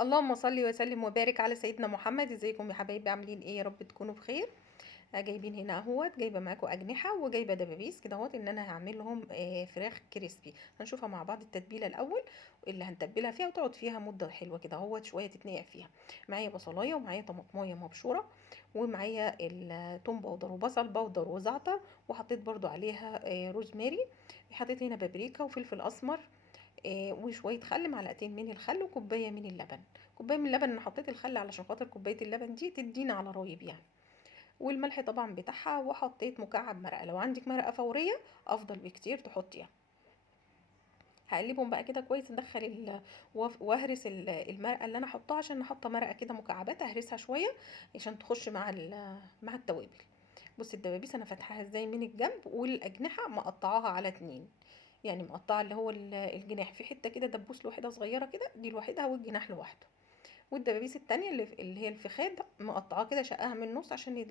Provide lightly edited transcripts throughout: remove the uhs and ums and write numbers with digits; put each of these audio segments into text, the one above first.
اللهم صل وسلم وبارك على سيدنا محمد. ازيكم يا حبايبي؟ عاملين ايه؟ يا رب تكونوا بخير. جايبين هنا اهوت، جايبه معاكم اجنحه وجايبه دبابيس كده اهوت، ان انا هعمل لهم فراخ كريسبي. هنشوفها مع بعض التتبيله الاول اللي هنتبلها فيها وتقعد فيها مده حلوه كده اهوت، شويه تتنقع فيها. معايا بصلايه ومعايا طماطمايه مبشوره، ومعايا التوم باودر وبصل باودر وزعتر، وحطيت برضو عليها روزماري. حطيت هنا بابريكا وفلفل اسمر، وشويه خل، معلقتين من الخل وكوبايه من اللبن. كوبايه من اللبن، انا حطيت الخل علشان خاطر كوبايه اللبن دي تدينا على رايب يعني. والملح طبعا بتاعها، وحطيت مكعب مرقه، لو عندك مرقه فوريه افضل بكتير تحطيها. هقلبهم بقى كده كويس، ندخل واهرس المرقه اللي انا حطها، عشان انا حاطه مرقه كده مكعبات، اهرسها شويه عشان تخش مع التوابل. بصي الدبابيس انا فاتحاها ازاي من الجنب، والاجنحه مقطعاها على اتنين. يعني مقطعه اللي هو الجناح في حته كده، دبوس لوحدها صغيره كده، دي لوحدها والجناح لوحده. والدبابيس التانية اللي هي الفخاد مقطعاه كده، شقها من النص عشان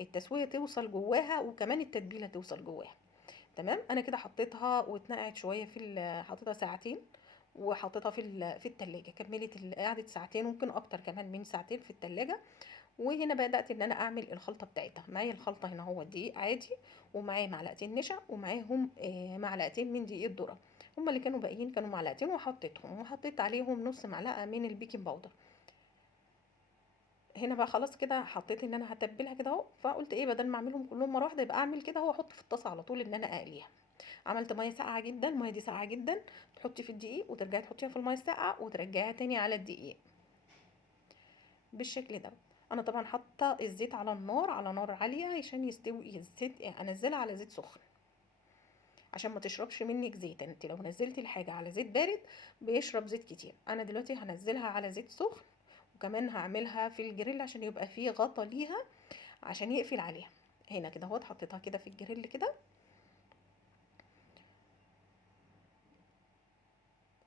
التسويه توصل جواها، وكمان التتبيله توصل جواها. تمام. انا كده حطيتها واتنقعت شويه حطيتها ساعتين، وحطيتها في التلاجة. كملت قعدت ساعتين، ممكن اكتر كمان من ساعتين في التلاجة. وهنا بدأت ان انا اعمل الخلطة بتاعتها. معايا الخلطة هنا هو دقيق عادي، ومعايا معلقتين نشا، ومعاهم معلقتين من دقيق الذرة. هما اللي كانوا باقيين كانوا معلقتين، وحطيتهم وحطيت عليهم نص معلقة من البيكنج باودر. هنا بقى خلاص كده حطيت ان انا هتبلها كده اهو، فقلت ايه بدل ما اعملهم كلهم مره واحده، يبقى اعمل كده اهو، احط في الطاسه على طول ان انا اقليها. عملت ميه ساقعه جدا، الميه دي ساقعه جدا، تحطي في الدقيق وترجعي تحطيها في الميه الساقعه وترجعيها تاني على الدقيق بالشكل ده. انا طبعا حاطه الزيت على النار، على نار عاليه عشان يستوي الزيت، انزلها على زيت سخن عشان ما تشربش منك زيت. انت لو نزلتي الحاجه على زيت بارد بيشرب زيت كتير. انا دلوقتي هنزلها على زيت سخن، وكمان هعملها في الجريل عشان يبقى فيه غطا ليها عشان يقفل عليها. هنا كده اهوت حطيتها كده في الجريل كده،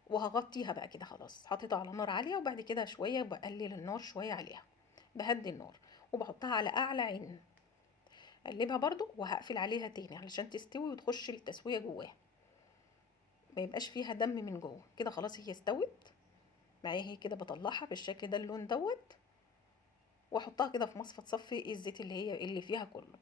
وهغطيها بقى كده خلاص. حطيتها على نار عاليه، وبعد كده شويه بقلل النار شويه عليها، بهدي النار، وبحطها على اعلى عين. اقلبها برضو وهقفل عليها تاني علشان تستوي وتخش التسويه جواها، ما يبقاش فيها دم من جوه. كده خلاص هي استوت معايا. هي كده بطلعها بالشكل ده، اللون دوت، واحطها كده في مصفى تصفي الزيت اللي فيها كله.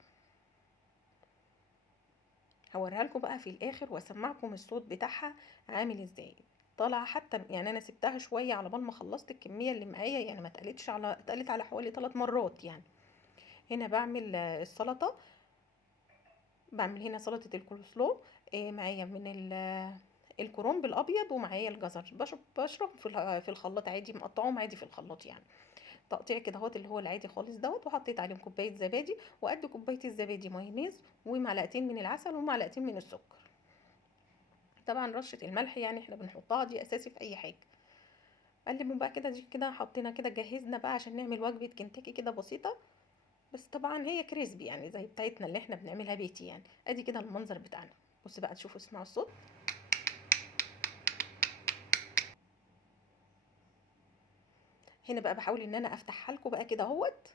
هوريها لكم بقى في الاخر واسمعكم الصوت بتاعها عامل ازاي. طالعه حتى يعني، انا سبتها شويه على بال ما خلصت الكميه اللي معايا يعني، ما اتقلت على حوالي 3 مرات يعني. هنا بعمل السلطه. بعمل هنا سلطه الكولسلو. معايا من الكرنب الابيض، ومعايا الجزر. بشرب في الخلاط عادي، مقطعهم عادي في الخلاط يعني، تقطيع كده اهوت اللي هو العادي خالص دوت. وحطيت عليهم كوبايه زبادي، وقد كوبايه الزبادي مايونيز، ومعلقتين من العسل، ومعلقتين من السكر. طبعا رشه الملح يعني احنا بنحطها، دي اساسي في اي حاجه. قلبوا بقى كده، دي كده حطينا كده، جهزنا بقى عشان نعمل وجبه كنتاكي كده بسيطه. بس طبعا هي كريسبي يعني زي بتاعتنا اللي احنا بنعملها بيتي يعني. ادي كده المنظر بتاعنا. بصوا بقى، تشوفوا اسمعوا الصوت. هنا بقى بحاول ان انا افتحها لكم بقى كده اهوت،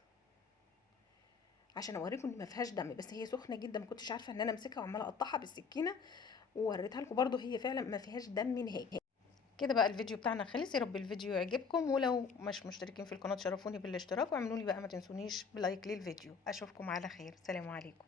عشان اوريكم ان ما فيهاش دم، بس هي سخنه جدا، ما كنتش عارفه ان انا امسكها وعماله اقطعها بالسكينه. ووريتها لكم برضو، هي فعلا ما فيهاش دم نهائي. كده بقى الفيديو بتاعنا خلص. يا رب الفيديو يعجبكم، ولو مش مشتركين في القناه شرفوني بالاشتراك، واعملوا لي بقى ما تنسونيش بلايك للفيديو. اشوفكم على خير، سلام عليكم.